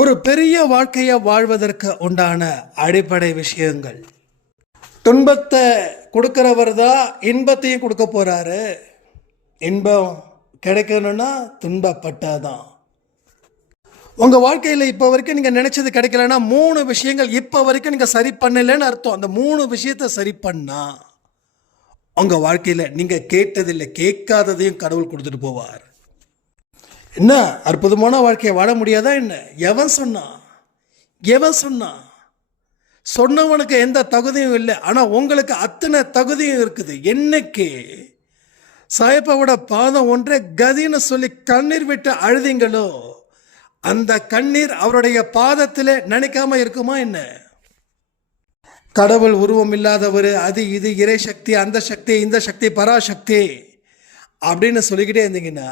ஒரு பெரிய வாழ்க்கையை வாழ்வதற்கு உண்டான அடிப்படை விஷயங்கள். துன்பத்தை கொடுக்குறவர் தான் இன்பத்தையும் கொடுக்க போகிறாரு இன்பம் கிடைக்கணும்னா துன்பப்பட்டாதான். உங்கள் வாழ்க்கையில் இப்போ வரைக்கும் நீங்கள் நினச்சது கிடைக்கலன்னா மூணு விஷயங்கள் இப்போ வரைக்கும் நீங்கள் சரி பண்ணலைன்னு அர்த்தம். அந்த மூணு விஷயத்தை சரி பண்ணால் உங்கள் வாழ்க்கையில் நீங்கள் கேட்டதில்லை கேட்காததையும் கடவுள் கொடுத்துட்டு போவார். என்ன அற்புதமான வாழ்க்கையை வாழ முடியாதா என்ன? எவன் சொன்னான் எவன் சொன்னான் சொன்னவனுக்கு எந்த தகுதியும் இல்லை. ஆனால் உங்களுக்கு அத்தனை தகுதியும் இருக்குது. என்னைக்கு? சாயப்பாவோட பாதம் ஒன்றே கதின்னு சொல்லி கண்ணீர் விட்டு அழுதிங்களோ அந்த கண்ணீர் அவருடைய பாதத்தில் நினைக்காம இருக்குமா என்ன? கடவுள் உருவம் இல்லாதவர் அது இது இறை சக்தி அந்த சக்தி இந்த சக்தி பராசக்தி அப்படின்னு சொல்லிக்கிட்டே இருந்தீங்கன்னா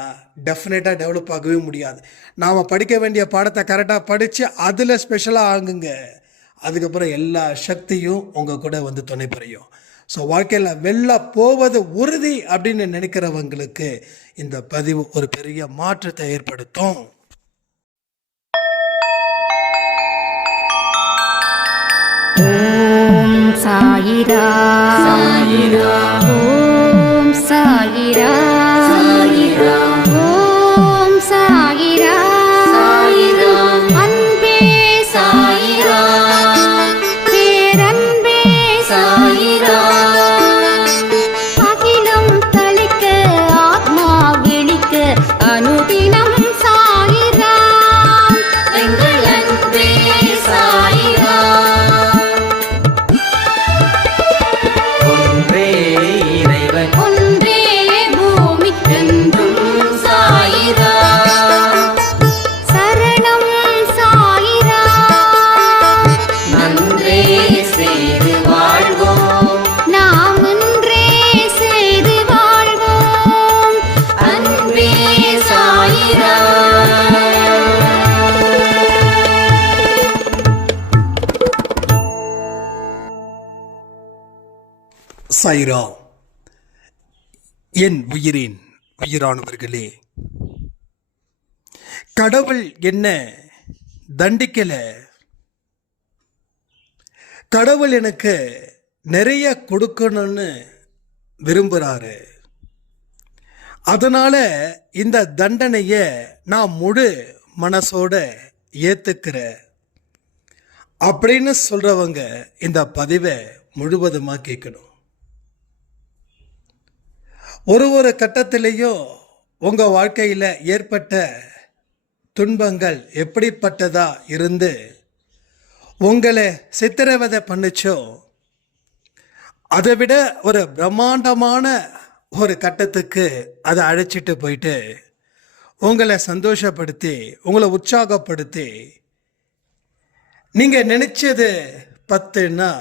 டெஃபினட்டாக டெவலப் ஆகவே முடியாது. நாம் படிக்க வேண்டிய பாடத்தை கரெக்டாக படித்து அதில் ஸ்பெஷலாக ஆகுங்க. அதுக்கப்புறம் எல்லா சக்தியும் உங்கள் கூட வந்து துணை புரியும். ஸோ வாழ்க்கையில் வெளில போவது உறுதி அப்படின்னு நினைக்கிறவங்களுக்கு இந்த பதிவு ஒரு பெரிய மாற்றத்தை ஏற்படுத்தும். ஓம் சாயிரா. சாயிரா. ஓம் சாயிரா. சாயிரா. என் உயிரின் உயிரானவர்களே. கடவுள் என்ன தண்டிக்கல? கடவுள் எனக்கு நிறைய கொடுக்கணும்னு விரும்புகிறாரு அதனால இந்த தண்டனையை நான் முழு மனசோட ஏற்றுக்கிறேன் அப்படின்னு சொல்கிறவங்க இந்த பதிவை முழுவதுமாக கேட்கணும் ஒரு ஒரு கட்டத்திலையும் உங்கள் வாழ்க்கையில் ஏற்பட்ட துன்பங்கள் எப்படிப்பட்டதா இருந்து உங்களை சித்திரவதை பண்ணுச்சோ அதை விட ஒரு பிரம்மாண்டமான ஒரு கட்டத்துக்கு அதை அழைச்சிட்டு போயிட்டு உங்களை சந்தோஷப்படுத்தி உங்களை உற்சாகப்படுத்தி நீங்கள் நினச்சது பத்துன்னா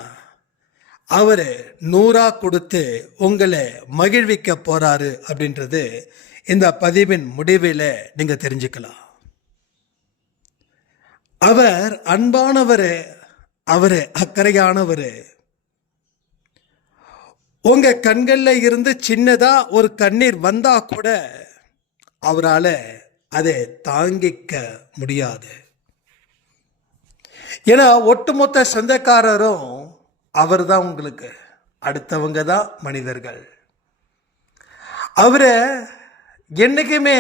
அவர் நூறா கொடுத்து உங்களை மகிழ்விக்க போறாரு அப்படின்றது இந்த பதிவின் முடிவில் நீங்க தெரிஞ்சுக்கலாம். அவர் அன்பானவர் அவர் அக்கறையானவர். உங்க கண்களில் இருந்து சின்னதா ஒரு கண்ணீர் வந்தா கூட அவரால் அதை தாங்கிக்க முடியாது. ஏன்னா ஒட்டுமொத்த சொந்தக்காரரும் அவர் தான் உங்களுக்கு. அடுத்தவங்க தான் மனிதர்கள். அவரை என்றைக்குமே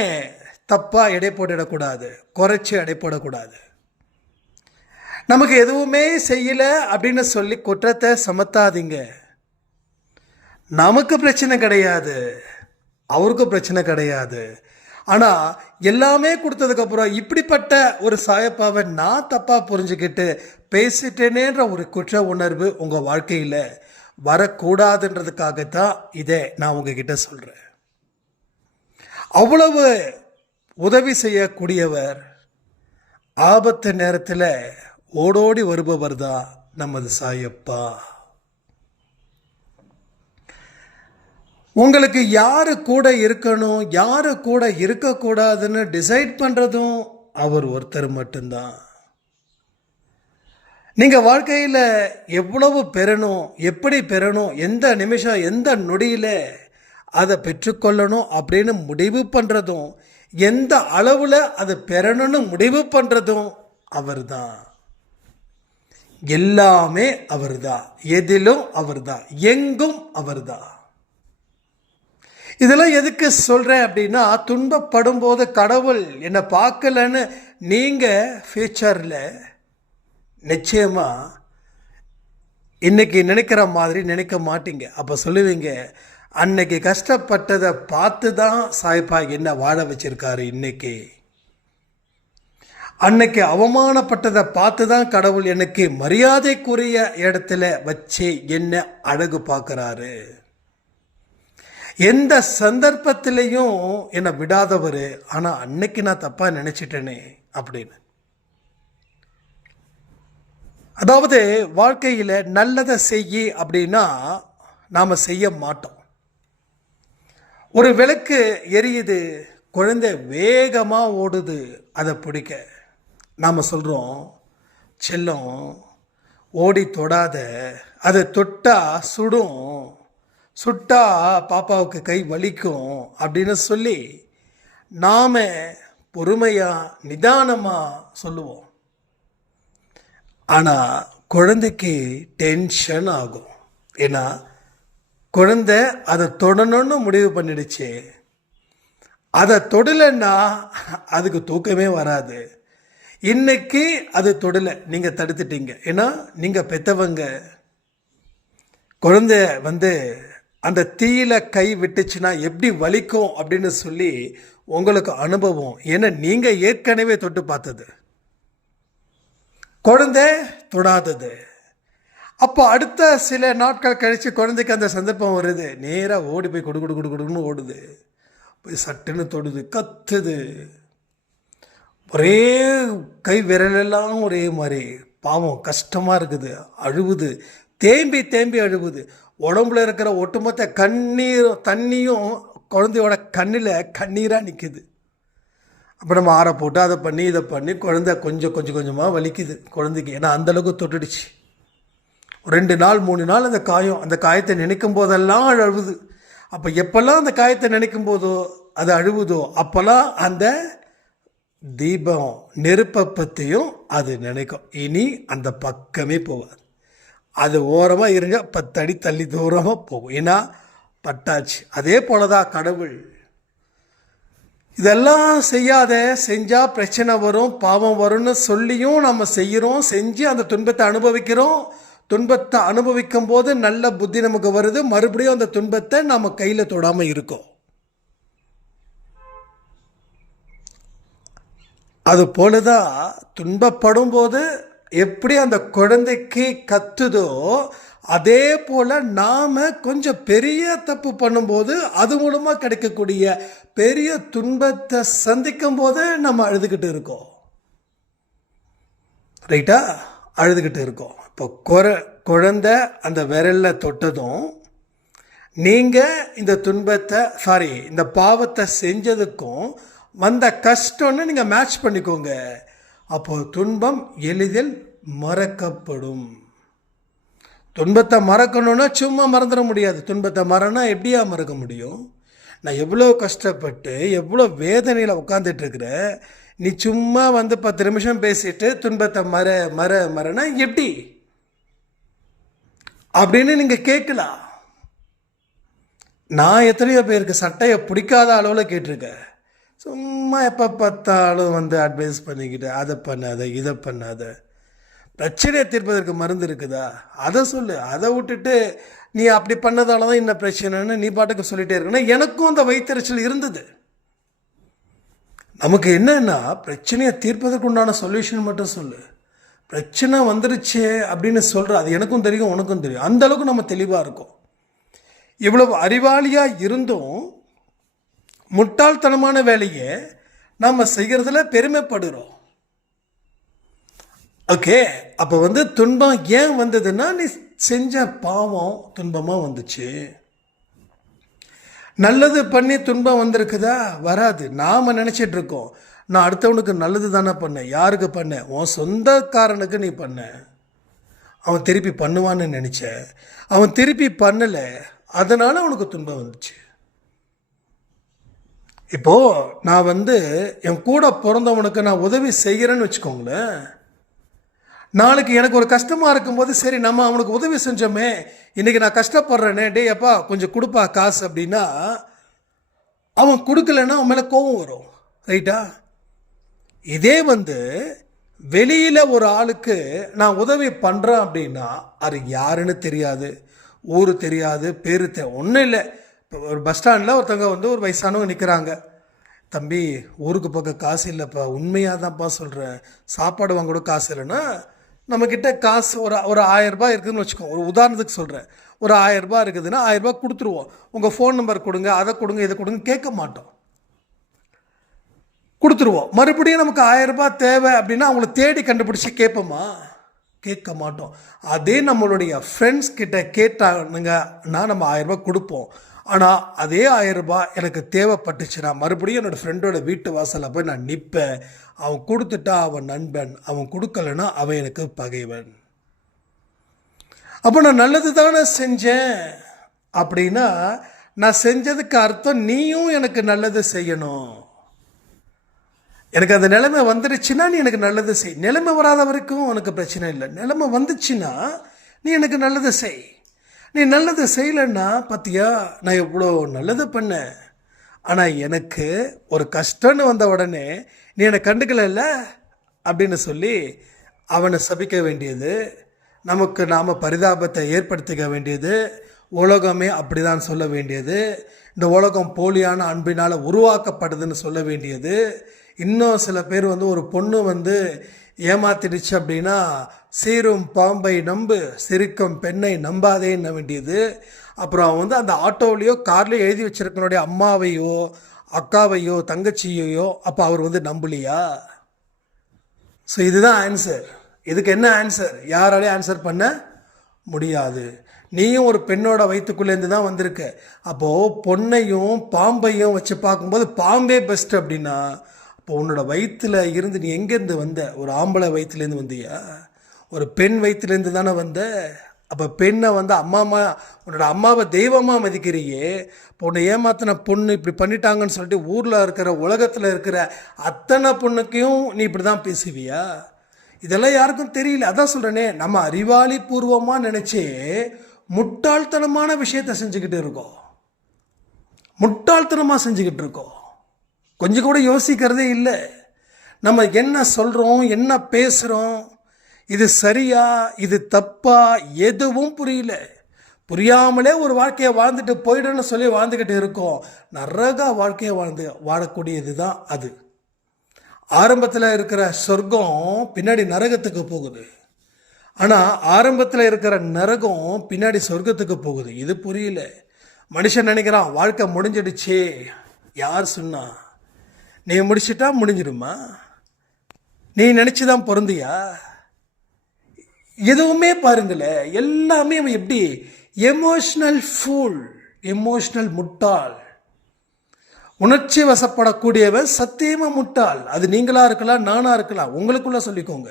தப்பாக எடை போட்டுடக்கூடாது குறைச்சி எடை போடக்கூடாது. நமக்கு எதுவுமே செய்யலை அப்படின்னு சொல்லி குற்றத்தை சமத்தாதீங்க. நமக்கு பிரச்சனை கிடையாது அவருக்கு பிரச்சனை கிடையாது. ஆனால் எல்லாமே கொடுத்ததுக்கப்புறம் இப்படிப்பட்ட ஒரு சாயப்பாவை நான் தப்பாக புரிஞ்சுக்கிட்டு பேசிட்டேனேன்ற ஒரு குற்ற உணர்வு உங்கள் வாழ்க்கையில் வரக்கூடாதுன்றதுக்காகத்தான் இதை நான் உங்ககிட்ட சொல்கிறேன் அவ்வளவு உதவி செய்யக்கூடியவர் ஆபத்து நேரத்தில் ஓடோடி வருபவர் தான் நமது சாயப்பா. உங்களுக்கு யார் கூட இருக்கணும் யார் கூட இருக்கக்கூடாதுன்னு டிசைட் பண்ணுறதும் அவர் ஒருத்தர் மட்டும்தான். நீங்கள் வாழ்க்கையில் எவ்வளவு பெறணும் எப்படி பெறணும் எந்த நிமிஷம் எந்த நொடியில் அதை பெற்றுக்கொள்ளணும் அப்படின்னு முடிவு பண்ணுறதும் எந்த அளவில் அதை பெறணும்னு முடிவு பண்ணுறதும் அவர் தான் எல்லாமே அவர்தான். எதிலும் அவர்தான். எங்கும் அவர் தான் இதெல்லாம் எதுக்கு சொல்கிறேன் அப்படின்னா துன்பப்படும் போது கடவுள் என்னை பார்க்கலன்னு நீங்கள் ஃப்யூச்சரில் நிச்சயமாக இன்றைக்கி நினைக்கிற மாதிரி நினைக்க மாட்டீங்க. அப்போ சொல்லுவீங்க அன்னைக்கு கஷ்டப்பட்டதை பார்த்து தான் சாய்ப்பா என்ன வாழ வச்சுருக்காரு இன்றைக்கி அன்னைக்கு அவமானப்பட்டதை பார்த்து தான் கடவுள் எனக்கு மரியாதைக்குரிய இடத்துல வச்சு என்ன அழகு பார்க்குறாரு. எந்த சந்தர்ப்பத்திலையும் என்னை விடாதவர். ஆனால் அன்னைக்கு நான் தப்பாக நினச்சிட்டேனே அப்படின்னு. அதாவது வாழ்க்கையில் நல்லதை செய்யி அப்படின்னா நாம் செய்ய மாட்டோம். ஒரு விளக்கு எரியுது குழந்தை வேகமாக ஓடுது அதை பிடிக்க. நாம் சொல்கிறோம் செல்லம் ஓடி தொடாத அதை தொட்டால் சுடும் சுட்டா பாப்பாவுக்கு கை வலிக்கும் அப்படின்னு சொல்லி நாம் பொறுமையாக நிதானமாக சொல்லுவோம். ஆனால் குழந்தைக்கு டென்ஷன் ஆகும். ஏன்னா குழந்தை அதை தொடணும்னு முடிவு பண்ணிடுச்சு. அதை தொடலைன்னா அதுக்கு தூக்கமே வராது. இன்னைக்கு அது தொடலை. நீங்கள் தடுத்துட்டீங்க. ஏன்னா நீங்கள் பெற்றவங்க குழந்தை வந்து அந்த தீயில கை விட்டுச்சுன்னா எப்படி வலிக்கும் அப்படின்னு சொல்லி உங்களுக்கு அனுபவம். ஏன்னா நீங்கள் ஏற்கனவே தொட்டு பார்த்தது. குழந்தை தொடாதது. அப்போ அடுத்த சில நாட்கள் கழித்து குழந்தைக்கு அந்த சந்தர்ப்பம் வருது. நேராக ஓடி போய் கொடு கொடு கொடு கொடுன்னு ஓடுது. போய் சட்டுன்னு தொடுது கத்துது. ஒரே கை விரலெல்லாம் ஒரே மாதிரி. பாவம் கஷ்டமாக இருக்குது. அழுவுது. தேம்பி தேம்பி அழுவுது. உடம்புல இருக்கிற ஒட்டுமொத்த கண்ணீர் தண்ணியும் குழந்தையோட கண்ணில் கண்ணீராக நிற்குது அப்போ நம்ம ஆற போட்டு அதை பண்ணி இதை பண்ணி குழந்தை கொஞ்சம் கொஞ்சம் கொஞ்சமாக வலிக்குது குழந்தைக்கு. ஏன்னா அந்தளவுக்கு தொட்டுடுச்சு. ரெண்டு நாள் மூணு நாள் அந்த காயம் அந்த காயத்தை நினைக்கும் போதெல்லாம் அழுவுது. அப்போ எப்போல்லாம் அந்த காயத்தை நினைக்கும் போதோ அது அழுவுதோ அப்போல்லாம் அந்த தீபம் நெருப்பை பற்றியும் அது நினைக்கும். இனி அந்த பக்கமே போகாது. அது ஓரமாக இருங்க பத்தடி தள்ளி தூரமாக போகும். ஏன்னா பட்டாச்சு. அதே போல தான் கடவுள். இதெல்லாம் செய்யாத செஞ்சால் பிரச்சனை வரும் பாவம் வரும்னு சொல்லியும் நம்ம செய்கிறோம் செஞ்சு அந்த துன்பத்தை அனுபவிக்கிறோம். துன்பத்தை அனுபவிக்கும் போது நல்ல புத்தி நமக்கு வருது மறுபடியும் அந்த துன்பத்தை நம்ம கையில் தொடாமல் இருக்கோம். அது போல தான் துன்பப்படும் போது எப்படி அந்த குழந்தைக்கு கத்துதோ அதே போல் நாம் கொஞ்சம் பெரிய தப்பு பண்ணும்போது அது மூலமாக கிடைக்கக்கூடிய பெரிய துன்பத்தை சந்திக்கும் போது நம்ம அழுதுகிட்டு இருக்கோம். ரைட்டா? அழுதுகிட்டு இருக்கோம். இப்போ குற குழந்தை அந்த விரலில் தொட்டதும் நீங்கள் இந்த துன்பத்தை சாரி இந்த பாவத்தை செஞ்சதுக்கும் வந்த கஷ்டம்னு நீங்கள் மேட்ச் பண்ணிக்கோங்க. அப்போது துன்பம் எளிதில் மறக்கப்படும். துன்பத்தை மறக்கணும்னா சும்மா மறந்துட முடியாது. துன்பத்தை மறனா எப்படியா மறக்க முடியும்? நான் எவ்வளோ கஷ்டப்பட்டு எவ்வளோ வேதனையில் உட்காந்துட்டு நீ சும்மா வந்து பத்து நிமிஷம் பேசிட்டு துன்பத்தை மற மற மறனா எப்படி? அப்படின்னு நீங்கள் கேட்கலாம். நான் எத்தனையோ பேருக்கு சட்டையை பிடிக்காத அளவில் கேட்டிருக்கேன். சும்மா எப்போ பார்த்தாலும் வந்து அட்வைஸ் பண்ணிக்கிட்டு அதை பண்ணாத இதை பண்ணாத. பிரச்சனையை தீர்ப்பதற்கு மருந்து இருக்குதா? அதை சொல்லு. அதை விட்டுட்டு நீ அப்படி பண்ணதால தான் என்ன பிரச்சனைன்னு நீ பாட்டுக்கு சொல்லிகிட்டே இருக்கணும். எனக்கும் அந்த வைத்தறிச்சல் இருந்தது. நமக்கு என்னன்னா பிரச்சனையை தீர்ப்பதற்கு உண்டான சொல்யூஷன் மட்டும் சொல்லு. பிரச்சனை வந்துருச்சு அப்படின்னு சொல்கிற அது எனக்கும் தெரியும் உனக்கும் தெரியும். அந்த அளவுக்கு நம்ம தெளிவாக இருக்கோம். இவ்வளவு அறிவாளியாக இருந்தும் முட்டாள்தனமான வேலையை நம்ம செய்கிறதுல பெருமைப்படுறோம். ஓகே அப்போ வந்து துன்பம் ஏன் வந்ததுன்னா நீ செஞ்ச பாவம் துன்பமாக வந்துச்சு. நல்லது பண்ணி துன்பம் வந்திருக்குதா? வராது. நாம் நினச்சிட்டு இருக்கோம். நான் அடுத்தவனுக்கு நல்லது தானே பண்ணேன். யாருக்கு பண்ணேன்? உன் சொந்தக்காரனுக்கு நீ பண்ண. அவன் திருப்பி பண்ணுவான்னு நினச்ச. அவன் திருப்பி பண்ணலை. அதனால் அவனுக்கு துன்பம் வந்துச்சு. இப்போது நான் வந்து என் கூட பிறந்தவனுக்கு நான் உதவி செய்கிறேன்னு வச்சுக்கோங்களேன். நாளைக்கு எனக்கு ஒரு கஷ்டமாக இருக்கும்போது சரி நம்ம அவனுக்கு உதவி செஞ்சோமே இன்னைக்கு நான் கஷ்டப்படுறேனே டே அப்பா கொஞ்சம் கொடுப்பா காசு அப்படின்னா அவன் கொடுக்கலன்னா அவன் மேலே கோபம் வரும். ரைட்டா? இதே வந்து வெளியில் ஒரு ஆளுக்கு நான் உதவி பண்ணுறேன் அப்படின்னா அது யாருன்னு தெரியாது. ஊர் தெரியாது பேர் தெ ஒன்றும் இல்லை. ஒரு பஸ் ஸ்டாண்டில் ஒருத்தவங்க வந்து ஒரு வயசானவங்க நிற்கிறாங்க தம்பி ஊருக்கு போக காசு இல்லைப்பா. உண்மையாக தான்ப்பா சொல்கிறேன் சாப்பாடு வாங்க கூட காசு இல்லைன்னா நம்மக்கிட்ட காசு ஒரு ஒரு ஆயரரூபா இருக்குதுன்னு வச்சுக்கோங்க ஒரு உதாரணத்துக்கு சொல்கிறேன் ஒரு ஆயரரூபா இருக்குதுன்னா ஆயரரூபா கொடுத்துருவோம். உங்கள் ஃபோன் நம்பர் கொடுங்க அதை கொடுங்க இதை கொடுங்க கேட்க மாட்டோம். கொடுத்துருவோம். மறுபடியும் நமக்கு ஆயரரூபா தேவை அப்படின்னா அவங்கள தேடி கண்டுபிடிச்சி கேட்போமா? கேட்க மாட்டோம். அதே நம்மளுடைய ஃப்ரெண்ட்ஸ் கிட்ட கேட்டானுங்கன்னா நம்ம ஆயரரூபா கொடுப்போம். ஆனால் அதே ஆயிரம் ரூபாய் எனக்கு தேவைப்பட்டுச்சுன்னா மறுபடியும் என்னோடய ஃப்ரெண்டோட வீட்டு வாசலில் போய் நான் நிற்பேன் அவன் கொடுத்துட்டா அவன் நண்பன். அவன் கொடுக்கலன்னா அவன் எனக்கு பகைவன். அப்போ நான் நல்லது தானே செஞ்சேன். அப்படின்னா நான் செஞ்சதுக்கு அர்த்தம் நீயும் எனக்கு நல்லது செய்யணும். எனக்கு அந்த நிலைமை வந்துடுச்சுன்னா நீ எனக்கு நல்லது செய். நிலைமை வராத வரைக்கும் உனக்கு பிரச்சனை இல்லை. நிலைமை வந்துச்சுன்னா நீ எனக்கு நல்லது செய். நீ நல்லது செய்யலைன்னா பார்த்தியா நான் எவ்வளோ நல்லது பண்ணேன். ஆனால் எனக்கு ஒரு கஷ்டம்னு வந்த உடனே நீ என்னை கண்டுக்கலைல்ல? அப்படின்னு சொல்லி அவனை சபிக்க வேண்டியது நமக்கு நாம் பரிதாபத்தை ஏற்படுத்திக்க வேண்டியது உலகமே அப்படிதான் சொல்ல வேண்டியது இந்த உலகம் போலியான அன்பினால் உருவாக்கப்படுதுன்னு சொல்ல வேண்டியது. இன்னும் சில பேர் வந்து ஒரு பொண்ணு வந்து ஏமாத்திடுச்சு அப்படின்னா சீரும் பாம்பை நம்பு சிரிக்கும் பெண்ணை நம்பாதேன்னு வேண்டியது. அப்புறம் வந்து அந்த ஆட்டோவிலையோ கார்லேயோ எழுதி வச்சிருக்கனுடைய அம்மாவையோ அக்காவையோ தங்கச்சியையோ அப்போ அவர் வந்து நம்பலையா? ஸோ இதுதான் ஆன்சர் இதுக்கு என்ன ஆன்சர் யாராலையும் ஆன்சர் பண்ண முடியாது. நீயும் ஒரு பெண்ணோட வயிற்றுக்குள்ளேருந்து தான் வந்திருக்க. அப்போது பொண்ணையும் பாம்பையும் வச்சு பார்க்கும்போது பாம்பே பெஸ்ட் அப்படின்னா அப்போ உன்னோட வயிற்றில் இருந்து நீ எங்கேருந்து வந்த? ஒரு ஆம்பளை வயிற்றுலேருந்து வந்தியா? ஒரு பெண் வயிற்றுலேருந்து தானே வந்த? அப்போ பெண்ணை வந்து அம்மா அம்மா உன்னோட அம்மாவை தெய்வமாக மதிக்கிறியே. இப்போ உன்னை ஏமாத்தின பொண்ணு இப்படி பண்ணிட்டாங்கன்னு சொல்லிட்டு ஊரில் இருக்கிற உலகத்தில் இருக்கிற அத்தனை பொண்ணுக்கையும் நீ இப்படி தான் பேசுவியா? இதெல்லாம் யாருக்கும் தெரியல. அதான் சொல்கிறேனே நம்ம அறிவாளி பூர்வமாக நினச்சி முட்டாள்தனமான விஷயத்தை செஞ்சுக்கிட்டு இருக்கோம். முட்டாள்தனமாக செஞ்சுக்கிட்டு இருக்கோம். கொஞ்சம் கூட யோசிக்கிறதே இல்லை. நம்ம என்ன சொல்கிறோம் என்ன பேசுகிறோம் இது சரியா இது தப்பா எதுவும் புரியல. புரியாமலே ஒரு வாழ்க்கையை வாழ்ந்துட்டு போயிடுன்னு சொல்லி வாழ்ந்துக்கிட்டு இருக்கோம். நரக வாழ்க்கையை வாழ்ந்து வாழக்கூடியது தான் அது. ஆரம்பத்தில் இருக்கிற சொர்க்கம் பின்னாடி நரகத்துக்கு போகுது. ஆனால் ஆரம்பத்தில் இருக்கிற நரகம் பின்னாடி சொர்க்கத்துக்கு போகுது. இது புரியல. மனுஷன் நினைக்கிறான் வாழ்க்கை முடிஞ்சிடுச்சே. யார் சொன்னா? நீ முடிச்சிட்டா முடிஞ்சிடுமா நீ நினச்சி தான் பிறந்தியா எதுவுமே பாருங்களேன் எல்லாமே அவன் எப்படி? எமோஷ்னல் ஃபூல் எமோஷ்னல் முட்டாள். உணர்ச்சி வசப்படக்கூடியவன் சத்தியமாக முட்டாள். அது நீங்களாக இருக்கலாம் நானா இருக்கலாம். உங்களுக்குள்ள சொல்லிக்கோங்க.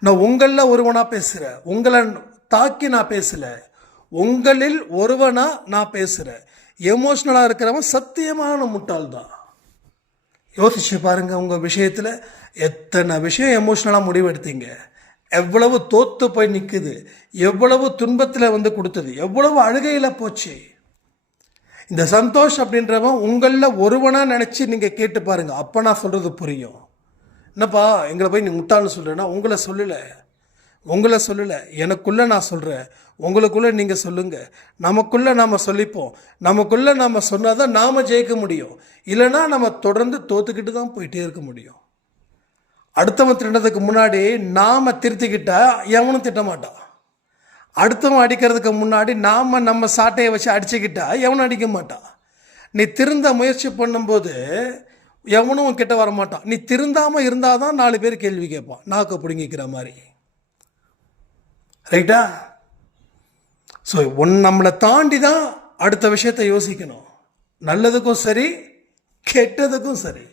நான் உங்களில் ஒருவனாக பேசுகிறேன் உங்களை தாக்கி நான் பேசலை. உங்களில் ஒருவனாக நான் பேசுகிறேன் எமோஷ்னலாக இருக்கிறவன் சத்தியமான முட்டாள் தான் யோசிச்சு பாருங்கள் உங்கள் விஷயத்தில் எத்தனை விஷயம் எமோஷ்னலாக முடிவெடுத்தீங்க. எவ்வளவு தோத்து போய் நிற்குது எவ்வளவு துன்பத்தில் வந்து கொடுத்தது எவ்வளவு அழுகையில் போச்சு. இந்த சந்தோஷ் அப்படின்றவன் உங்களில் ஒருவனாக நினச்சி நீங்கள் கேட்டு பாருங்கள் அப்போ நான் சொல்கிறது புரியும். என்னப்பா எங்களை போய் நீ முட்டாள்னு சொல்கிறேன்னா உங்களை சொல்லலை. உங்களை சொல்லலை எனக்குள்ளே நான் சொல்கிறேன் உங்களுக்குள்ளே நீங்கள் சொல்லுங்கள் நமக்குள்ளே நாம் சொல்லிப்போம். நமக்குள்ளே நாம் சொன்னால் தான் நாம் ஜெயிக்க முடியும். இல்லைன்னா நம்ம தொடர்ந்து தோத்துக்கிட்டு தான் போயிட்டே இருக்க முடியும். அடுத்தவன் திட்டத்துக்கு முன்னாடி நாம் திருத்திக்கிட்டா எவனும் திட்டமாட்டான் அடுத்தவன் அடிக்கிறதுக்கு முன்னாடி நாம் நம்ம சாட்டையை வச்சு அடிச்சுக்கிட்டா எவனும் அடிக்க மாட்டான் நீ திருந்த முயற்சி பண்ணும்போது எவனும் கிட்ட வர மாட்டான் நீ திருந்தாமல் இருந்தால் தான் நாலு பேர் கேள்வி கேட்பான். நாக்கை பிடுங்கிக்கிற மாதிரி. ரைட்டா ஸோ ஒன் நம்மளை தாண்டி தான் அடுத்த விஷயத்தை யோசிக்கணும். நல்லதுக்கும் சரி கெட்டதுக்கும் சரி.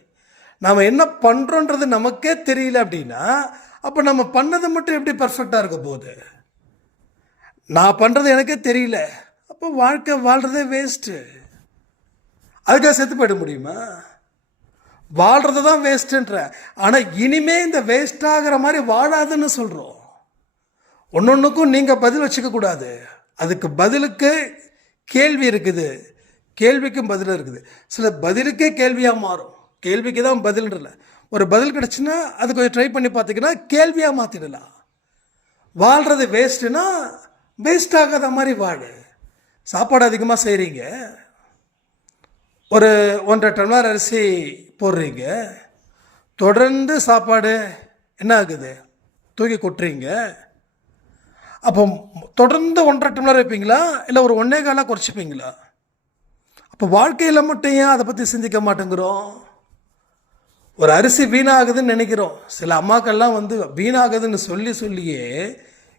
நாம் என்ன பண்ணுறோன்றது நமக்கே தெரியல அப்படின்னா அப்போ நம்ம பண்ணது மட்டும் எப்படி பர்ஃபெக்டாக இருக்க போகுது? நான் பண்ணுறது எனக்கே தெரியல. அப்போ வாழ்க்கை வாழ்கிறதே வேஸ்ட்டு அதுக்காக செத்து போயிட முடியுமா? வாழ்கிறது தான் வேஸ்ட்டுன்ற ஆனால் இனிமே இந்த வேஸ்ட் ஆகிற மாதிரி வாழாதுன்னு சொல்கிறோம் ஒன்னொன்றுக்கும் நீங்கள் பதில் வச்சுக்கக்கூடாது அதுக்கு பதிலுக்கு கேள்வி இருக்குது. கேள்விக்கும் பதில் இருக்குது. சில பதிலுக்கே கேள்வியாக மாறும். கேள்விக்கு தான் பதில்ன்றல. ஒரு பதில் கிடச்சுன்னா அது கொஞ்சம் ட்ரை பண்ணி பார்த்தீங்கன்னா கேள்வியாக மாற்றிடலாம் வாழ்கிறது வேஸ்ட்டுனா வேஸ்ட் ஆகாத மாதிரி வாழு. சாப்பாடு அதிகமாக செய்கிறீங்க ஒரு ஒன்றரை டம்ளர் அரிசி போடுறீங்க. தொடர்ந்து சாப்பாடு என்ன ஆகுது? தூக்கி கொட்டுறீங்க. அப்போ தொடர்ந்து ஒன்றரை டம்ளர் வைப்பீங்களா? இல்லை ஒரு ஒன்றே காலாக குறைச்சிப்பீங்களா? அப்போ வாழ்க்கையில் மட்டும் ஏன் அதை பற்றி சிந்திக்க மாட்டேங்கிறோம்? ஒரு அரிசி வீணாகுதுன்னு நினைக்கிறோம். சில அம்மாக்கள்லாம் வந்து வீணாகுதுன்னு சொல்லி சொல்லியே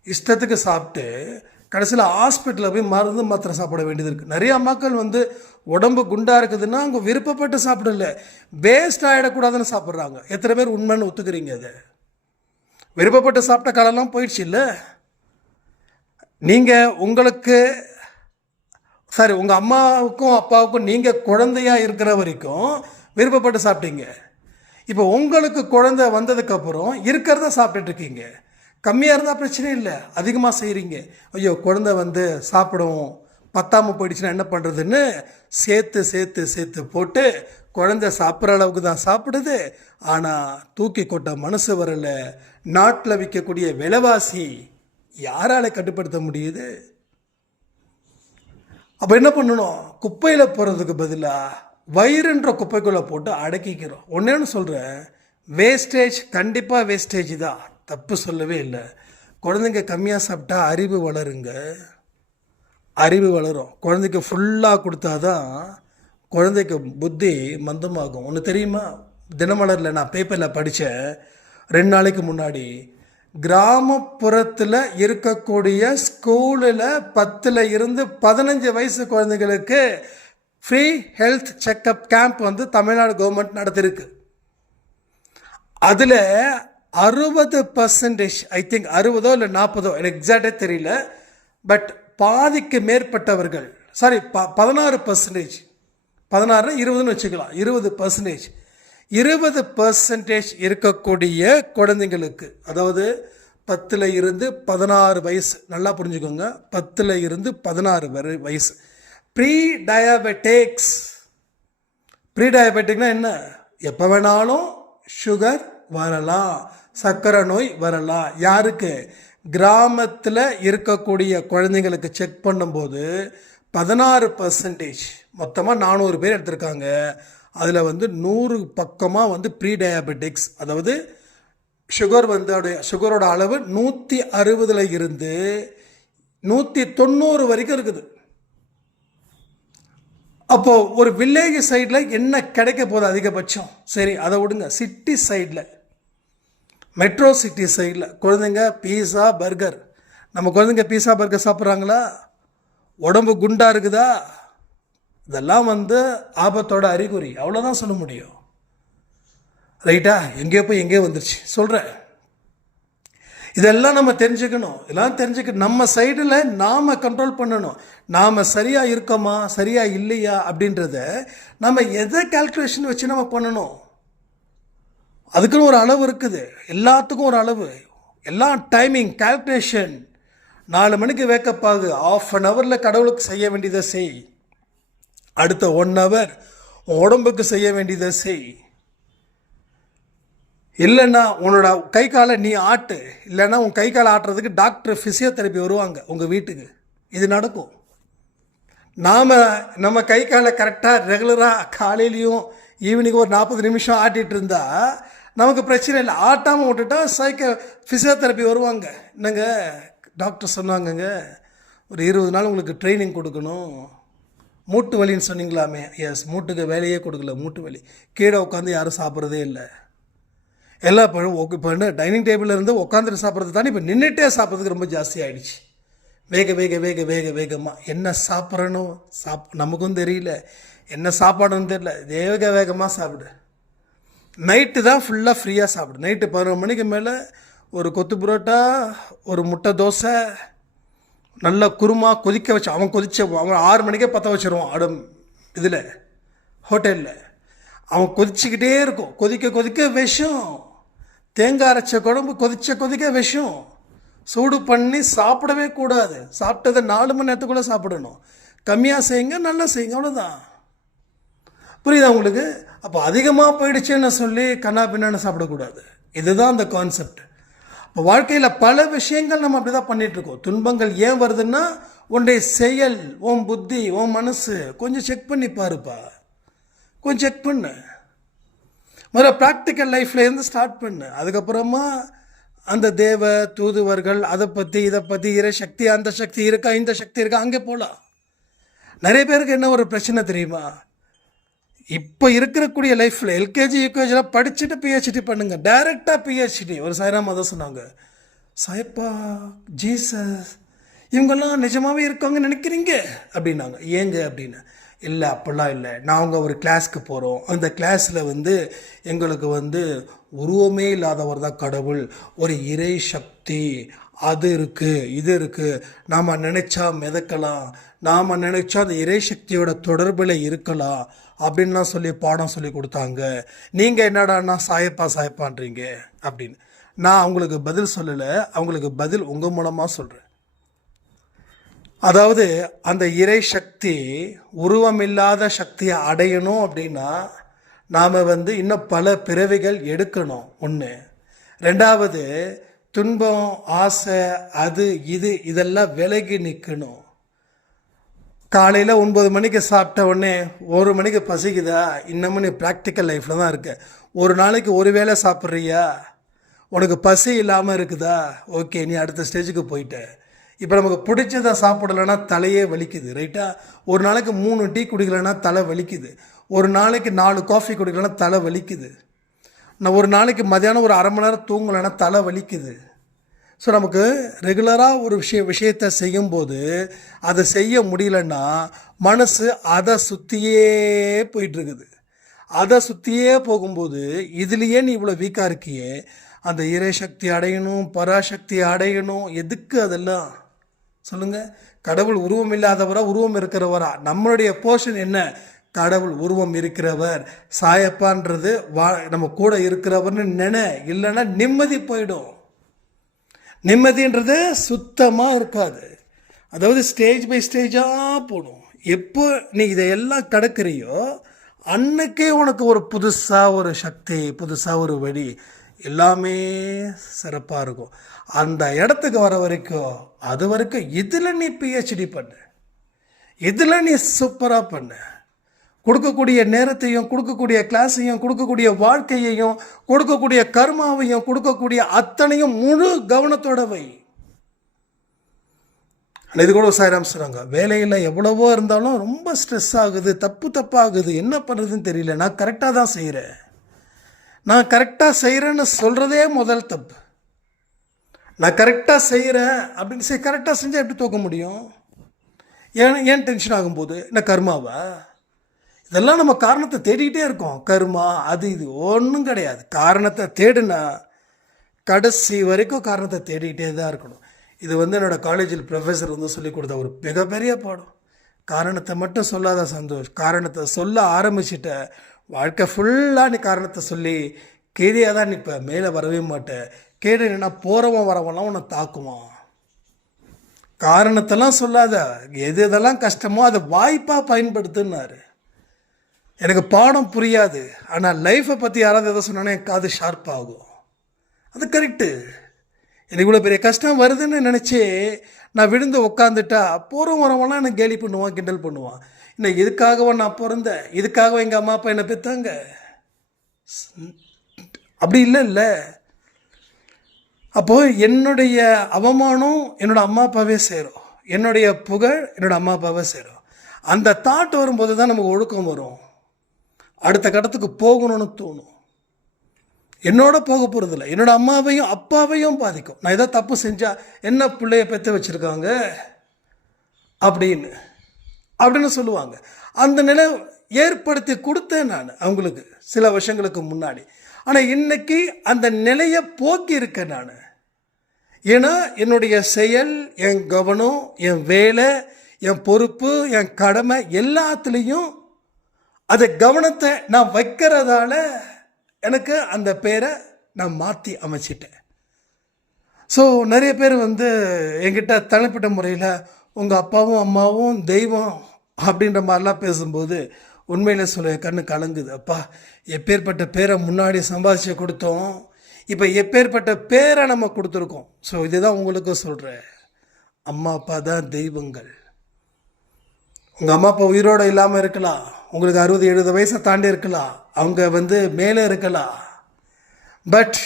இஷ்டத்துக்கு சாப்பிட்டு கடைசியில் ஹாஸ்பிட்டலில் போய் மருந்து மாத்திரை சாப்பிட வேண்டியது இருக்குது நிறைய அம்மாக்கள் வந்து உடம்பு குண்டாக இருக்குதுன்னா அவங்க விருப்பப்பட்டு சாப்பிடல. வேஸ்ட் ஆகிடக்கூடாதுன்னு சாப்பிட்றாங்க. எத்தனை பேர் உண்மைன்னு ஒத்துக்கிறீங்க அதை? விருப்பப்பட்டு சாப்பிட்ட காலம்லாம் போயிடுச்சு இல்லை? நீங்கள் உங்களுக்கு சாரி உங்கள் அம்மாவுக்கும் அப்பாவுக்கும் நீங்கள் குழந்தையா இருக்கிற வரைக்கும் விருப்பப்பட்டு சாப்பிட்டீங்க. இப்போ உங்களுக்கு குழந்தை வந்ததுக்கப்புறம் இருக்கிறத சாப்பிட்டுட்ருக்கீங்க கம்மியாக இருந்தால் பிரச்சனை இல்லை. அதிகமாக செய்கிறீங்க ஐயோ குழந்தை வந்து சாப்பிடும் பத்தாமல் போயிடுச்சுன்னா என்ன பண்ணுறதுன்னு சேர்த்து சேர்த்து சேர்த்து போட்டு குழந்தை சாப்பிட்ற அளவுக்கு தான் சாப்பிடுது. ஆனால் தூக்கி கொட்ட மனசு வரலை. நாட்டில் விற்கக்கூடிய விலைவாசி யாரால கட்டுப்படுத்த முடியுது? அப்போ என்ன பண்ணணும்? குப்பையில் போகிறதுக்கு பதிலாக வயிறுன்ற குப்பைக்குள்ளே போட்டு அடக்கிக்கிறோம். ஒன்றேன்னு சொல்கிறேன் வேஸ்டேஜ் கண்டிப்பாக வேஸ்டேஜ் தான். தப்பு சொல்லவே இல்லை. குழந்தைங்க கம்மியாக சாப்பிட்டா அறிவு வளருங்க. அறிவு வளரும். குழந்தைக்கு ஃபுல்லாக கொடுத்தாதான் குழந்தைக்கு புத்தி மந்தமாகும். ஒன்று தெரியுமா? தினமலரில் நான் பேப்பரில் படித்தேன் ரெண்டு நாளைக்கு முன்னாடி கிராமப்புறத்தில் இருக்கக்கூடிய ஸ்கூலில் பத்தில் இருந்து பதினஞ்சு வயசு குழந்தைங்களுக்கு ஃப்ரீ ஹெல்த் செக்கப் கேம்ப் வந்து தமிழ்நாடு கவர்மெண்ட் நடத்திருக்கு. அதில் அறுபது பர்சன்டேஜ் ஐ திங்க் அறுபதோ இல்லை நாற்பதோ எனக்கு எக்ஸாக்டே தெரியல பட் பாதிக்கு மேற்பட்டவர்கள் சாரி ப பதினாறு பர்சன்டேஜ் பதினாறு இருபதுன்னு வச்சுக்கலாம் இருபது பர்சன்டேஜ் இருபது பர்சன்டேஜ் இருக்கக்கூடிய குழந்தைங்களுக்கு அதாவது பத்தில் இருந்து பதினாறு வயசு நல்லா புரிஞ்சுக்கோங்க பத்தில் இருந்து பதினாறு வரை வயசு. ப்ரீ டயபெட்டிக்ஸ் ப்ரீ டயபெட்டிக்னா என்ன? எப்போ வேணாலும் சுகர் வரலாம் சர்க்கரை நோய் வரலாம். யாருக்கு? கிராமத்தில் இருக்கக்கூடிய குழந்தைங்களுக்கு செக் பண்ணும்போது பதினாறு பர்சன்டேஜ் மொத்தமாக நானூறு பேர் எடுத்திருக்காங்க. அதில் வந்து நூறு பக்கமாக வந்து ப்ரீ டயபெட்டிக்ஸ் அதாவது சுகர் வந்து அதோடைய சுகரோட அளவு நூற்றி அறுபதில் இருந்து நூற்றி தொண்ணூறு வரைக்கும் இருக்குது. அப்போது ஒரு வில்லேஜ் சைடில் என்ன கிடைக்க போகுது அதிகபட்சம்? சரி அதை விடுங்க. சிட்டி சைடில் மெட்ரோ சிட்டி சைடில் குழந்தைங்க பீஸா பர்கர் நம்ம குழந்தைங்க பீஸா பர்கர் சாப்பிட்றாங்களா? உடம்பு குண்டாக இருக்குதா? இதெல்லாம் வந்து ஆபத்தோட அறிகுறி. அவ்வளோதான் சொல்ல முடியும். ரைட்டா எங்கேயோ போய் எங்கேயோ வந்துருச்சு. சொல்கிறேன் இதெல்லாம் நம்ம தெரிஞ்சுக்கணும். இதெல்லாம் தெரிஞ்சுக்க நம்ம சைடில் நாம் கண்ட்ரோல் பண்ணணும். நாம் சரியாக இருக்கோமா? சரியாக இல்லையா? அப்படின்றத நம்ம எதை கால்குலேஷன் வச்சு நம்ம பண்ணணும்? அதுக்குன்னு ஒரு அளவு இருக்குது. எல்லாத்துக்கும் ஒரு அளவு. எல்லாம் டைமிங் கால்குலேஷன் நாலு மணிக்கு வேக்கப் ஆகு. ஆஃப் அன் ஹவரில் கடவுளுக்கு செய்ய வேண்டியதை செய். அடுத்த ஒன் ஹவர் உடம்புக்கு செய்ய வேண்டியதை செய். இல்லைன்னா உன்னோட கை காலை நீ ஆட்டு. இல்லைன்னா உன் கை காலை ஆட்டுறதுக்கு டாக்டர் ஃபிசியோதெரப்பி வருவாங்க உங்கள் வீட்டுக்கு. இது நடக்கும். நாம் நம்ம கை காலை கரெக்டாக ரெகுலராக காலையிலையும் ஈவினிங் ஒரு நாற்பது நிமிஷம் ஆட்டிகிட்டு இருந்தால் நமக்கு பிரச்சனை இல்லை. ஆட்டாமல் விட்டுட்டா சைக்க ஃபிசியோதெரப்பி வருவாங்க. என்னங்க? டாக்டர் சொன்னாங்கங்க ஒரு இருபது நாள் உங்களுக்கு ட்ரைனிங் கொடுக்கணும். மூட்டு வலின்னு சொன்னீங்களாமே? எஸ் மூட்டுக்கு வேலையே கொடுக்கல மூட்டு வலி. கீழே உட்காந்து யாரும் சாப்பிட்றதே இல்லை. எல்லா இப்போ இப்போ என்ன டைனிங் டேபிளில் இருந்து உட்காந்துட்டு சாப்பிட்றது தானே? இப்போ நின்றுட்டே சாப்பிட்றதுக்கு ரொம்ப ஜாஸ்தி ஆயிடுச்சு. வேக வேக வேக வேக வேகமாக என்ன சாப்பிட்றனோ சாப் நமக்கும் தெரியல. என்ன சாப்பாடுன்னு தெரியல. வேக வேகமாக சாப்பிடு. நைட்டு தான் ஃபுல்லாக ஃப்ரீயாக சாப்பிடு. நைட்டு பதினொரு மணிக்கு மேலே ஒரு கொத்து புரோட்டா ஒரு முட்டை தோசை நல்லா குருமா கொதிக்க வச்சு அவன் கொதிச்ச அவன் ஆறு மணிக்கே பற்ற வச்சிருவான் அடம் இதில் ஹோட்டலில். அவன் கொதிச்சுக்கிட்டே இருக்கும். கொதிக்க கொதிக்க விஷம். தேங்காய் அரைச்ச குழம்பு கொதிச்ச கொதிக்க விஷம். சூடு பண்ணி சாப்பிடவே கூடாது. சாப்பிட்டதை நாலு மணி நேரத்துக்குள்ளே சாப்பிடணும். கம்மியாக செய்யுங்க நல்லா செய்யுங்க அவ்வளோதான் புரியுதா உங்களுக்கு? அப்போ அதிகமாக போயிடுச்சுன்னு சொல்லி கண்ணா பின்னான்னு சாப்பிடக்கூடாது. இதுதான் அந்த கான்செப்ட் வாழ்க்கையில் பல விஷயங்கள் நம்ம அப்படி தான் பண்ணிகிட்ருக்கோம் துன்பங்கள் ஏன் வருதுன்னா உன்னுடைய செயல் உன் புத்தி உன் மனசு கொஞ்சம் செக் பண்ணி பாருப்பா. கொஞ்சம் செக் பண்ணு. முதல்ல ப்ராக்டிக்கல் லைஃப்லேருந்து ஸ்டார்ட் பண்ணு. அதுக்கப்புறமா அந்த தேவ தூதுவர்கள் அதை பற்றி இதை பற்றி இறை சக்தி அந்த சக்தி இருக்கா இந்த சக்தி இருக்கா அங்கே போகலாம் நிறைய பேருக்கு என்ன ஒரு பிரச்சனை தெரியுமா? இப்போ இருக்கக்கூடிய லைஃப்பில் எல்கேஜி யூகேஜியில் படிச்சுட்டு பிஹெச்டி பண்ணுங்கள் டைரெக்டாக பிஹெச்டி ஒரு சாய்ராம் மதம் சொன்னாங்க. சாய்ப்பா ஜீசஸ் இவங்கெல்லாம் நிஜமாகவே இருக்காங்க நினைக்கிறீங்க? அப்படின்னாங்க. ஏங்க? அப்படின்னு. இல்லை அப்படிலாம் இல்லை. நாங்கள் ஒரு கிளாஸ்க்கு போகிறோம் அந்த கிளாஸில் வந்து எங்களுக்கு வந்து உருவமே இல்லாதவர் தான் கடவுள். ஒரு இறை சக்தி. அது இருக்குது இது இருக்குது நாம் நினச்சா மிதக்கலாம். நாம் நினச்சா அந்த இறை சக்தியோட தொடர்பில் இருக்கலாம். அப்படின்லாம் சொல்லி பாடம் சொல்லி கொடுத்தாங்க. நீங்கள் என்னடான்னா சாயப்பா சாயப்பான்றீங்க அப்படின்னு. நான் அவங்களுக்கு பதில் சொல்லலை. அவங்களுக்கு பதில் உங்கள் மூலமாக சொல்கிறேன் அதாவது அந்த இறை சக்தி உருவமில்லாத சக்தியை அடையணும் அப்படின்னா நாம் வந்து இன்னும் பல பிறவிகள் எடுக்கணும். ஒன்று ரெண்டாவது துன்பம் ஆசை அது இது இதெல்லாம் விலகி நிற்கணும் காலையில் ஒன்பது மணிக்கு சாப்பிட்ட உடனே ஒரு மணிக்கு பசிக்குதா? இன்னமும் நீ ப்ராக்டிக்கல் லைஃப்பில் தான் இருக்க. ஒரு நாளைக்கு ஒரு வேளை சாப்பிட்றியா? உனக்கு பசி இல்லாமல் இருக்குதா? ஓகே நீ அடுத்த ஸ்டேஜுக்கு போயிட்ட. இப்போ நமக்கு பிடிச்சதை சாப்பிடலைன்னா தலையே வலிக்குது ரைட்டா ஒரு நாளைக்கு மூணு டீ குடிக்கலைன்னா தலை வலிக்குது. ஒரு நாளைக்கு நாலு காஃபி குடிக்கலைன்னா தலை வலிக்குது. நான் ஒரு நாளைக்கு மதியானம் ஒரு அரை மணி நேரம் தூங்கலைன்னா தலை வலிக்குது. ஸோ நமக்கு ரெகுலராக ஒரு விஷய விஷயத்தை செய்யும்போது அதை செய்ய முடியலன்னா மனசு அதை சுற்றியே போயிட்டுருக்குது. அதை சுற்றியே போகும்போது இதுலேயே நீ இவ்வளோ வீக்காக இருக்கியே. அந்த இறை சக்தி அடையணும் பராசக்தி அடையணும் எதுக்கு அதெல்லாம்? சொல்லுங்கள் கடவுள் உருவம் இல்லாதவரா உருவம் இருக்கிறவரா? நம்மளுடைய போர்ஷன் என்ன? கடவுள் உருவம் இருக்கிறவர். சாயப்பான்றது வா நம்ம கூட இருக்கிறவர்னு நினை இல்லைன்னா நிம்மதி போயிடும். நிம்மதின்றது சுத்தமாக இருக்காது. அதாவது ஸ்டேஜ் பை ஸ்டேஜாக போகணும். எப்போ நீ இதையெல்லாம் கடக்கிறியோ அன்னைக்கே உனக்கு ஒரு புதுசாக ஒரு சக்தி புதுசாக ஒரு வழி எல்லாமே சிறப்பாக இருக்கும். அந்த இடத்துக்கு வர வரைக்கும் அது வரைக்கும் இதில் நீ பிஹெச்டி பண்ணு. இதில் நீ சூப்பராக பண்ணு. கொடுக்கக்கூடிய நேரத்தையும் கொடுக்கக்கூடிய கிளாஸையும் கொடுக்கக்கூடிய வாழ்க்கையையும் கொடுக்கக்கூடிய கர்மாவையும் கொடுக்கக்கூடிய அத்தனையும் முழு கவனத்தோட வை. இது கூட சாய்ராம் சொன்னாங்க வேலையில் எவ்வளவோ இருந்தாலும் ரொம்ப ஸ்ட்ரெஸ் ஆகுது தப்பு தப்பாகுது என்ன பண்ணுறதுன்னு தெரியல நான் கரெக்டாக தான் செய்கிறேன் நான் கரெக்டாக செய்கிறேன்னு சொல்கிறதே முதல் தப்பு. நான் கரெக்டாக செய்கிறேன் அப்படின்னு சரி கரெக்டாக செஞ்சால் எப்படி தூக்க முடியும்? ஏன் ஏன் டென்ஷன் ஆகும்போது? என்ன கர்மாவா? இதெல்லாம் நம்ம காரணத்தை தேடிக்கிட்டே இருக்கோம். கருமா அது இது ஒன்றும் கிடையாது. காரணத்தை தேடுனா கடைசி வரைக்கும் காரணத்தை தேடிக்கிட்டே தான் இருக்கணும். இது வந்து என்னோடய காலேஜில் ப்ரொஃபஸர் வந்து சொல்லி கொடுத்த ஒரு மிகப்பெரிய பாடம். காரணத்தை மட்டும் சொல்லாத சந்தோஷ். காரணத்தை சொல்ல ஆரம்பிச்சிட்ட வாழ்க்கை ஃபுல்லாக நீ காரணத்தை சொல்லி கீழே தான் நிற்ப மேலே வரவே மாட்டேன் கீழே நின்னா போகிறவன் வரவன்லாம் உன்னை தாக்குவான். காரணத்தெல்லாம் சொல்லாத எது எதெல்லாம் கஷ்டமோ அதை வாய்ப்பாக பயன்படுத்துன்னாரு. எனக்கு பாடம் புரியாது. ஆனால் லைஃப்பை பற்றி யாராவது எதை சொன்னானே என் காது ஷார்ப் ஆகும். அது கரெக்டு எனக்கு இவ்வளோ பெரிய கஷ்டம் வருதுன்னு நினச்சி நான் விழுந்து உக்காந்துட்டா போகிறோம் வரவெல்லாம் எனக்கு கேலி பண்ணுவான் கிண்டல் பண்ணுவான். இன்னும் இதுக்காகவா நான் பிறந்தேன்? இதுக்காகவா எங்கள் அம்மா அப்பா என்னை பெற்றாங்க அப்படி இல்லை இல்லை அப்போது என்னுடைய அவமானம் என்னோட அம்மா அப்பாவே சேரும். என்னுடைய புகழ் என்னோடய அம்மா அப்பாவே சேரும். அந்த தாட் வரும்போது தான் நமக்கு ஒழுக்கம் வரும். அடுத்த கட்டத்துக்கு போகணும்னு தோணும். என்னோட போக போகிறதில்ல என்னோடய அம்மாவையும் அப்பாவையும் பாதிக்கும். நான் ஏதோ தப்பு செஞ்சால் என்ன பிள்ளைய பெற்று வச்சுருக்காங்க? அப்படின்னு. அப்படின்னு சொல்லுவாங்க. அந்த நிலை ஏற்படுத்தி கொடுத்தேன் நான் அவங்களுக்கு சில வருஷங்களுக்கு முன்னாடி. ஆனால் இன்னைக்கு அந்த நிலையை போக்கி இருக்கேன் நான். ஏன்னா என்னுடைய செயல் என் கவனம் என் வேலை என் பொறுப்பு என் கடமை எல்லாத்துலேயும் அது கவனத்தை நான் வைக்கிறதால எனக்கு அந்த பேரை நான் மாற்றி அமைச்சிட்டேன். ஸோ நிறைய பேர் வந்து என்கிட்ட தனிப்பட்ட முறையில் உங்கள் அப்பாவும் அம்மாவும் தெய்வம் அப்படின்ற மாதிரிலாம் பேசும்போது உண்மையில் சொல்ல கண்ணு கலங்குது. அப்பா எப்பேற்பட்ட பேரை முன்னாடி சம்பாதிச்சு கொடுத்தோம் இப்போ எப்பேற்பட்ட பேரை நம்ம கொடுத்துருக்கோம். ஸோ இதுதான் உங்களுக்கும் சொல்கிறேன் அம்மா அப்பா தான் தெய்வங்கள். உங்கள் அம்மா அப்பா உயிரோடு இல்லாமல் இருக்கலாம். உங்களுக்கு அறுபது எழுபது வயசை தாண்டி இருக்கலாம். அவங்க வந்து மேலே இருக்கலாம். பட்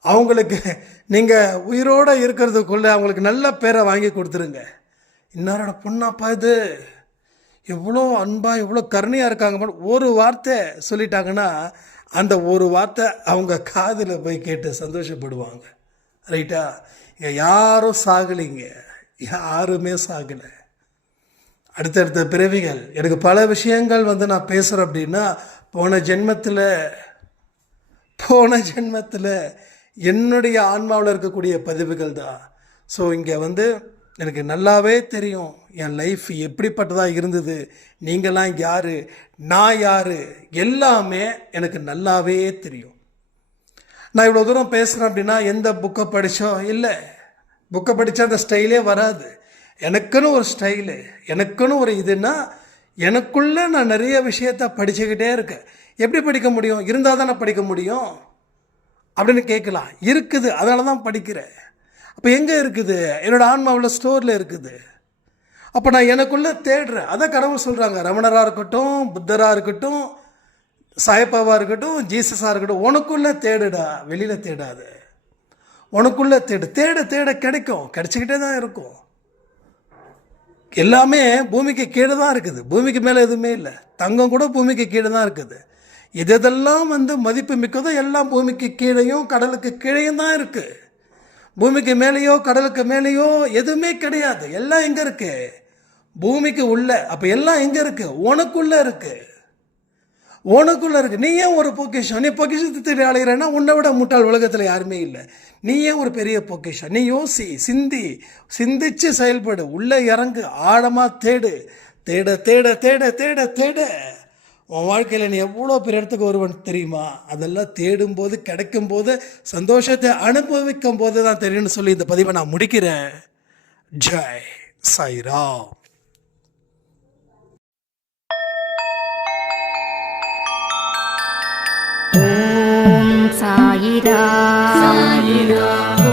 அவங்களுக்கு நீங்கள் உயிரோடு இருக்கிறதுக்குள்ளே அவங்களுக்கு நல்ல பேரை வாங்கி கொடுத்துருங்க. இன்னாரோட பொண்ணாப்பா இது? எவ்வளோ அன்பாக எவ்வளோ கருணையாக இருக்காங்க ஒரு வார்த்தை சொல்லிட்டாங்கன்னா அந்த ஒரு வார்த்தை அவங்க காதில் போய் கேட்டு சந்தோஷப்படுவாங்க. ரைட்டா இங்கே யாரும் சாகலைங்க. யாருமே சாகலை. அடுத்தடுத்த பிறவிகள். எனக்கு பல விஷயங்கள் வந்து நான் பேசுகிறேன் அப்படின்னா போன ஜென்மத்தில் போன ஜென்மத்தில் என்னுடைய ஆன்மாவில் இருக்கக்கூடிய பதிவுகள் தான். ஸோ இங்கே வந்து எனக்கு நல்லாவே தெரியும் என் லைஃப் எப்படிப்பட்டதாக இருந்தது. நீங்களாம் யார்? நான் யார்? எல்லாமே எனக்கு நல்லாவே தெரியும். நான் இவ்வளோ தூரம் பேசுகிறேன் அப்படின்னா எந்த புக்கை படித்தோம்? இல்லை. புக்கை படித்தா அந்த ஸ்டைலே வராது. எனக்குன்னு ஒரு ஸ்டைலு எனக்குன்னு ஒரு இதுன்னா எனக்குள்ளே நான் நிறைய விஷயத்த படிச்சுக்கிட்டே இருக்கேன். எப்படி படிக்க முடியும்? இருந்தால் தானே படிக்க முடியும்? அப்படின்னு கேட்கலாம். இருக்குது. அதனால தான் படிக்கிறேன். அப்போ எங்கே இருக்குது? என்னோடய ஆன்மாவில் ஸ்டோரில் இருக்குது. அப்போ நான் எனக்குள்ளே தேடுறேன். அதான் கடவுள் சொல்கிறாங்க ரமணராக இருக்கட்டும் புத்தராக இருக்கட்டும் சாயப்பாவாக இருக்கட்டும் ஜீசஸாக இருக்கட்டும் உனக்குள்ளே தேடுடா. வெளியில் தேடாது. உனக்குள்ளே தேடு. தேட தேட கிடைக்கும். கிடைச்சிக்கிட்டே தான் இருக்கும். எல்லாமே பூமிக்கு கீழே தான் இருக்குது. பூமிக்கு மேலே எதுவுமே இல்லை. தங்கம் கூட பூமிக்கு கீழே தான் இருக்குது. எது எதெல்லாம் வந்து மதிப்பு மிக்கதோ எல்லாம் பூமிக்கு கீழேயும் கடலுக்கு கீழேயும் தான் இருக்குது பூமிக்கு மேலேயோ கடலுக்கு மேலேயோ எதுவுமே கிடையாது. எல்லாம் எங்கே இருக்கு? பூமிக்கு உள்ள. அப்போ எல்லாம் எங்கே இருக்குது உனக்குள்ளே இருக்குது உனக்குள்ளே இருக்குது நீ ஏன் ஒரு பொக்கிஷம்? நீ பொக்கிஷத்தை தேடி அலைகிறேன்னா உன்னை விட முட்டாள் உலகத்தில் யாருமே இல்லை. நீயே ஒரு பெரிய பொக்கிஷம். நீ யோசி சிந்தி சிந்திச்சு செயல்படு. உள்ளே இறங்கு ஆழமாக தேடு. தேட தேட தேட தேட தேட. உன் வாழ்க்கையில் நீ எவ்வளோ பெரிய இடத்துக்கு வருவன் தெரியுமா? அதெல்லாம் தேடும்போது கிடைக்கும் போது சந்தோஷத்தை அனுபவிக்கும் போது தான் தெரியும்னு சொல்லி இந்த பதிவை நான் முடிக்கிறேன். ஜெய் சாய்ராம். சாயிரா. சாயிரா.